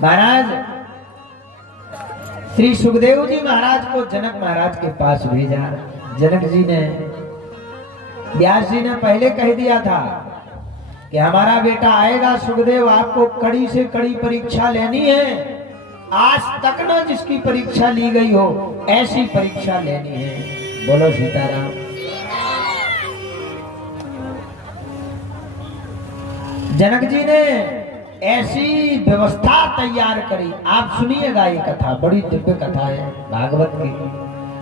महाराज श्री सुखदेव जी महाराज को जनक महाराज के पास भेजा। जनक जी ने, व्यास जी ने पहले कह दिया था कि हमारा बेटा आएगा सुखदेव, आपको कड़ी से कड़ी परीक्षा लेनी है। आज तक न जिसकी परीक्षा ली गई हो ऐसी परीक्षा लेनी है। बोलो सीताराम। जनक जी ने ऐसी व्यवस्था तैयार करी। आप सुनिएगा, ये कथा बड़ी दिव्य कथा है भागवत की।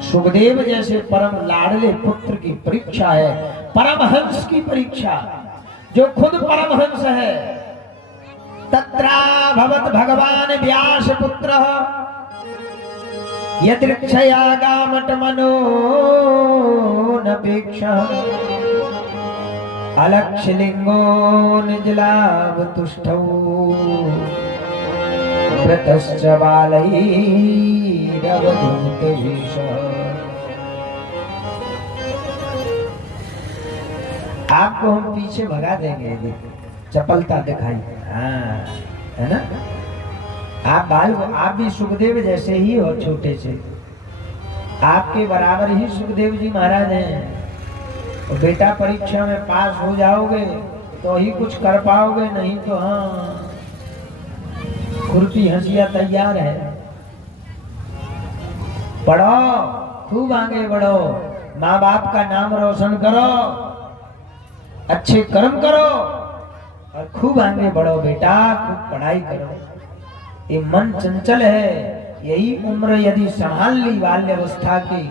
सुखदेव जैसे परम लाडले पुत्र की परीक्षा है, परमहंस की परीक्षा, जो खुद परमहंस है। तत्रा भवत भगवान व्यास पुत्र यदृक्षया गामट मनो नपेक्षा अलक्षलिंगो निजलाभ तुष्टौ व्रतश्च बालैरवधूत वेश। आपको हम पीछे भगा देंगे, चपलता दिखाई। हाँ, है ना? आप भी सुखदेव जैसे ही हो, छोटे से आपके बराबर ही सुखदेव जी महाराज हैं। तो बेटा परीक्षा में पास हो जाओगे तो ही कुछ कर पाओगे, नहीं तो हाँ खुरपी हंसिया तैयार है। पढ़ो, खूब आगे बढ़ो, माँ बाप का नाम रोशन करो, अच्छे कर्म करो और खूब आगे बढ़ो बेटा, खूब पढ़ाई करो। ये मन चंचल है, यही उम्र यदि संभाल ली बाल्यावस्था की,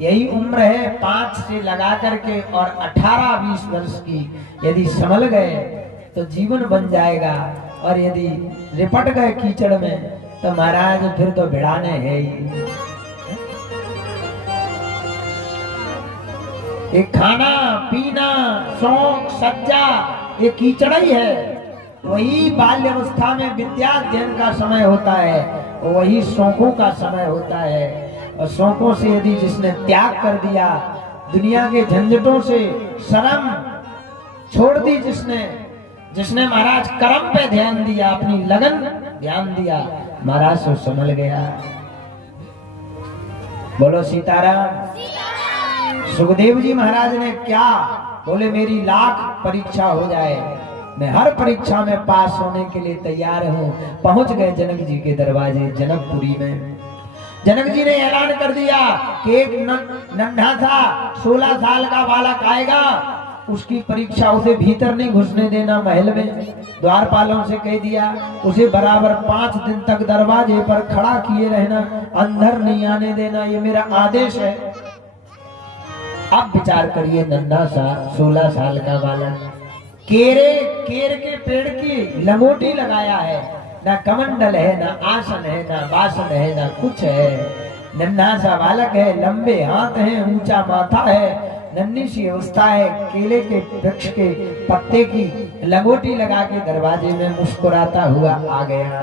यही उम्र है 5 से लगा करके और 18-20 वर्ष की यदि संभल गए तो जीवन बन जाएगा। और यदि रिपट गए कीचड़ में तो महाराज फिर तो भिड़ाने है ही। ये खाना पीना शौक सज्जा ये कीचड़ ही है। वही बाल्यावस्था में विद्या अध्ययन का समय होता है, वही शौकों का समय होता है। और शौकों से यदि जिसने त्याग कर दिया, दुनिया के झंझटों से शर्म छोड़ दी, जिसने महाराज कर्म पे ध्यान दिया, अपनी लगन ध्यान दिया, महाराज तो संभल गया। बोलो सीताराम। सुखदेव जी महाराज ने क्या बोले, मेरी लाख परीक्षा हो जाए, मैं हर परीक्षा में पास होने के लिए तैयार हूं। पहुंच गए जनक जी के दरवाजे जनकपुरी में। जनक जी ने ऐलान कर दिया कि एक नन्हा सा 16 साल का बालक आएगा, उसकी परीक्षा, उसे भीतर नहीं घुसने देना महल में। द्वारपालों से कह दिया उसे बराबर 5 दिन तक दरवाजे पर खड़ा किए रहना, अंदर नहीं आने देना, ये मेरा आदेश है। अब विचार करिए, नन्हा सा 16 साल का बालक, केर के पेड़ की लंगोटी लगाया है, ना कमंडल है, ना आसन है, ना बासन है, ना कुछ है। नन्हा सा बालक है, लंबे हाथ हैं, ऊंचा माथा है, नन्ही सी अवस्था है, केले के वृक्ष के पत्ते की लंगोटी लगा के दरवाजे में मुस्कुराता हुआ आ गया।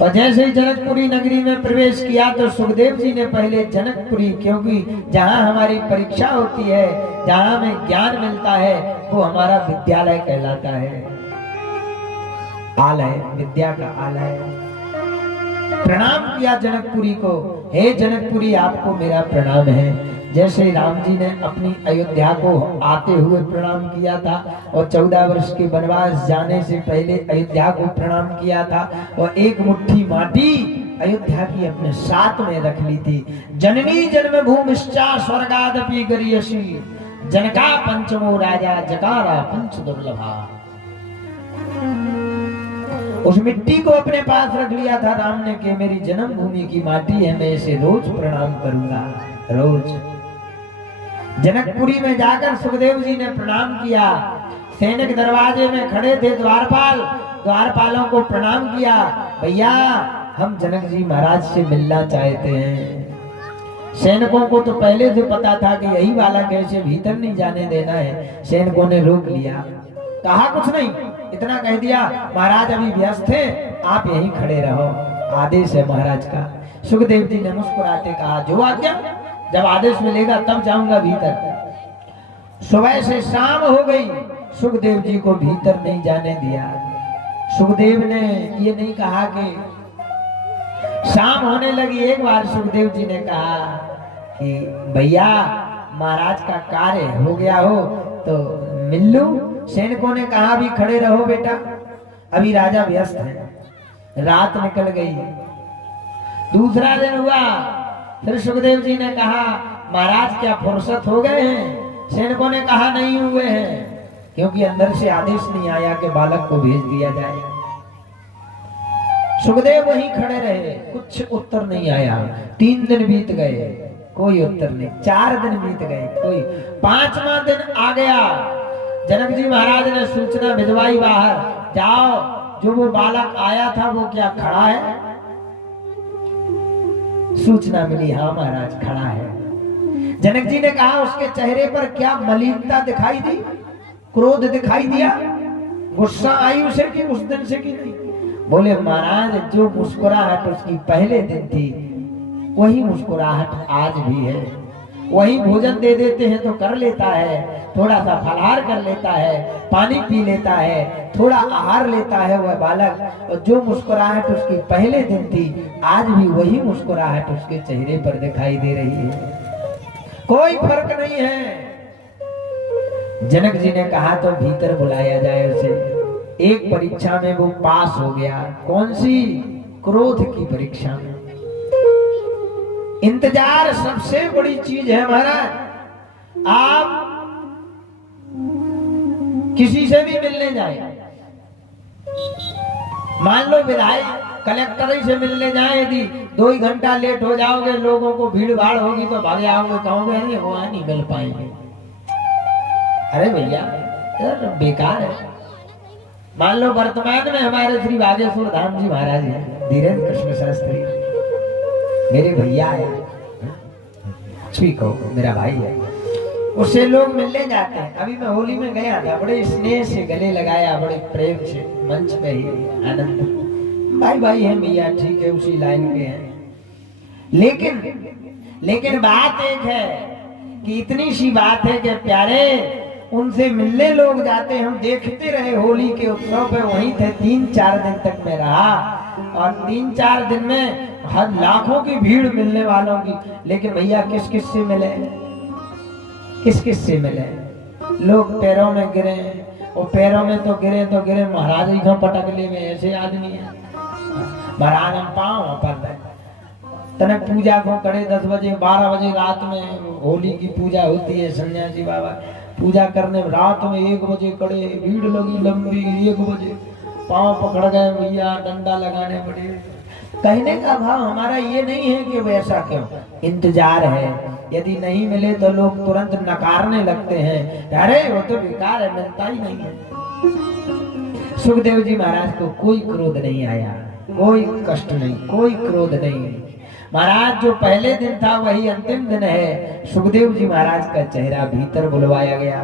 और जैसे ही जनकपुरी नगरी में प्रवेश किया तो सुखदेव जी ने पहले जनकपुरी, क्योंकि जहां हमारी परीक्षा होती है, जहां हमें ज्ञान मिलता है, वो हमारा विद्यालय कहलाता है, आलय, विद्या का आलय। प्रणाम किया जनकपुरी को, हे जनकपुरी आपको मेरा प्रणाम है। जैसे राम जी ने अपनी अयोध्या को आते हुए प्रणाम किया था और 14 वर्ष के वनवास जाने से पहले अयोध्या को प्रणाम किया था, और एक मुट्ठी माटी अयोध्या की अपने साथ में रख ली थी। जननी जन्मभूमिश्चा स्वर्गादपि गरीयसी, जनका पंचमो राजा जकारा पंच दुर्लभा। उस मिट्टी को अपने पास रख लिया था राम ने कि मेरी जन्मभूमि की माटी है, मैं इसे रोज प्रणाम करूंगा, रोज। जनकपुरी में जाकर सुखदेव जी ने प्रणाम किया। सैनिक दरवाजे में खड़े थे, द्वारपालों को प्रणाम किया, भैया हम जनक जी महाराज से मिलना चाहते हैं। सैनिकों को तो पहले से पता था कि यही वाला कैसे भीतर नहीं जाने देना है। सैनिकों ने रोक लिया, कहा कुछ नहीं, इतना कह दिया महाराज अभी व्यस्त थे, आप यहीं खड़े रहो, आदेश है महाराज का। सुखदेव जी ने मुस्कुराते कहा जो आज्ञा, जब आदेश मिलेगा तब जाऊंगा भीतर। सुबह से शाम हो गई, सुखदेव जी को भीतर नहीं जाने दिया। सुखदेव ने ये नहीं कहा कि शाम होने लगी। एक बार सुखदेव जी ने कहा कि भैया महाराज का कार्य हो गया हो तो मिल लूं। सैनिकों ने कहा भी खड़े रहो बेटा, अभी राजा व्यस्त है। रात निकल गई, दूसरा दिन हुआ। फिर सुखदेव जी ने कहा महाराज क्या फुर्सत हो गए हैं? सैनिकों ने कहा नहीं हुए हैं, क्योंकि अंदर से आदेश नहीं आया कि बालक को भेज दिया जाए। सुखदेव वहीं खड़े रहे, कुछ उत्तर नहीं आया। 3 दिन बीत गए, कोई उत्तर नहीं। 4 दिन बीत गए, कोई। 5वां दिन आ गया। जनक जी महाराज ने सूचना भिजवाई बाहर, जाओ जो वो बालक आया था वो क्या खड़ा है? सूचना मिली, हाँ महाराज खड़ा है। जनक जी ने कहा उसके चेहरे पर क्या मलिनता दिखाई दी, क्रोध दिखाई दिया, गुस्सा आई उसे कि उस दिन से कि नहीं? बोले महाराज जो मुस्कुराहट उसकी पहले दिन थी वही मुस्कुराहट आज भी है। वही भोजन दे देते हैं तो कर लेता है, थोड़ा सा फलाहार कर लेता है, पानी पी लेता है, थोड़ा आहार लेता है वह बालक। और जो मुस्कुराहट उसकी पहले दिन थी आज भी वही मुस्कुराहट उसके चेहरे पर दिखाई दे रही है, कोई फर्क नहीं है। जनक जी ने कहा तो भीतर बुलाया जाए उसे। एक परीक्षा में वो पास हो गया। कौन सी? क्रोध की परीक्षा में। इंतजार सबसे बड़ी चीज है महाराज। आप किसी से भी मिलने जाए, मान लो विधायक कलेक्टर ही से मिलने जाए, यदि 2 ही घंटा लेट हो जाओगे, लोगों को भीड़ भाड़ होगी तो भागे आओगे, कहोगे नहीं वहां नहीं मिल पाएंगे। अरे भैया बेकार है। मान लो वर्तमान में हमारे श्री बागेश्वर धाम जी महाराज हैं, धीरेन्द्र कृष्ण शास्त्री मेरे भैया है, कहो मेरा भाई है, उससे लोग मिलने जाते हैं। अभी मैं होली में गया था, बड़े स्नेह से गले लगाया, बड़े प्रेम से, मंच पे ही आनंद। भाई भाई है भैया, ठीक है, उसी लाइन के हैं। लेकिन बात एक है कि इतनी सी बात है कि प्यारे उनसे मिलने लोग जाते, हम देखते रहे होली के उत्सव पे, वहीं थे 3-4 दिन तक मैं रहा। और 3-4 दिन में हर लाखों की भीड़ मिलने वालों की। लेकिन भैया किस किस से मिले, किस किस से मिले? लोग पैरों में गिरे, और पैरों में तो गिरे महाराज ही का पटकले में ऐसे आदमी है। महाराज हम पाँव पर तने पूजा को करे 10 बजे 12 बजे रात में होली की पूजा होती है। सन्यासी बाबा पूजा करने रात में 1 बजे कड़े, भीड़ लगी लंबी, 1 बजे पांव पकड़ गए भैया, डंडा लगाने पड़े। कहने का भाव हमारा ये नहीं है कि वैसा क्यों, इंतजार है। यदि नहीं मिले तो लोग तुरंत नकारने लगते हैं, अरे वो तो बेकार है, मिलता ही नहीं है। सुखदेव जी महाराज को कोई क्रोध नहीं आया, कोई कष्ट नहीं, कोई क्रोध नहीं। महाराज जो पहले दिन था वही अंतिम दिन है। सुखदेव जी महाराज का चेहरा भीतर बुलवाया गया।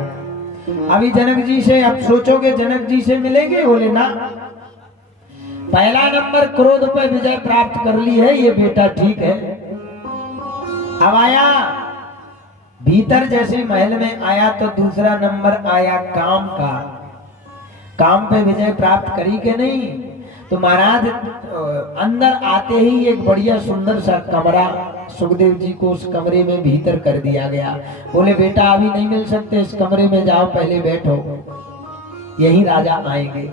अभी जनक जी से, अब सोचोगे जनक जी से मिलेंगे? बोले ना, पहला नंबर क्रोध पे विजय प्राप्त कर ली है ये बेटा, ठीक है। अब आया भीतर, जैसे महल में आया तो दूसरा नंबर आया काम का। काम पे विजय प्राप्त करी के नहीं? तो महाराज अंदर आते ही एक बढ़िया सुंदर सा कमरा सुखदेव जी को उस कमरे में भीतर कर दिया गया। बोले बेटा अभी नहीं मिल सकते, इस कमरे में जाओ, पहले बैठो, यही राजा आएंगे,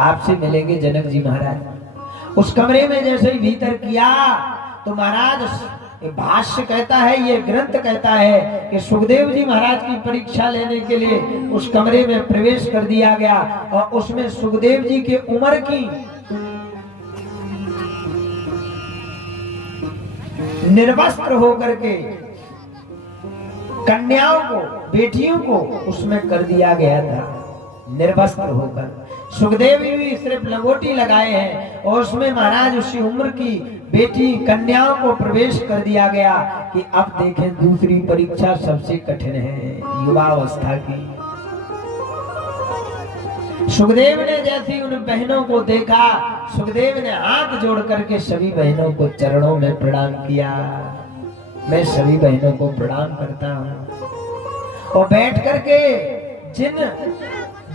आपसे मिलेंगे जनक जी महाराज। उस कमरे में जैसे ही भीतर किया तो महाराज भाष्य कहता है, ये ग्रंथ कहता है कि सुखदेव जी महाराज की परीक्षा लेने के लिए उस कमरे में प्रवेश कर दिया गया। और उसमें सुखदेव जी के उम्र की निर्वस्त्र होकर के कन्याओं को, बेटियों को उसमें कर दिया गया था, निर्वस्त्र होकर। सुखदेव भी सिर्फ लंगोटी लगाए हैं और उसमें महाराज उसी उम्र की बेटी कन्याओं को प्रवेश कर दिया गया। कि अब देखें दूसरी परीक्षा सबसे कठिन है, युवावस्था की। सुखदेव ने जैसी उन बहनों को देखा, सुखदेव ने हाथ जोड़ करके सभी बहनों को चरणों में प्रणाम किया। मैं सभी बहनों को प्रणाम करता हूँ। और बैठ करके जिन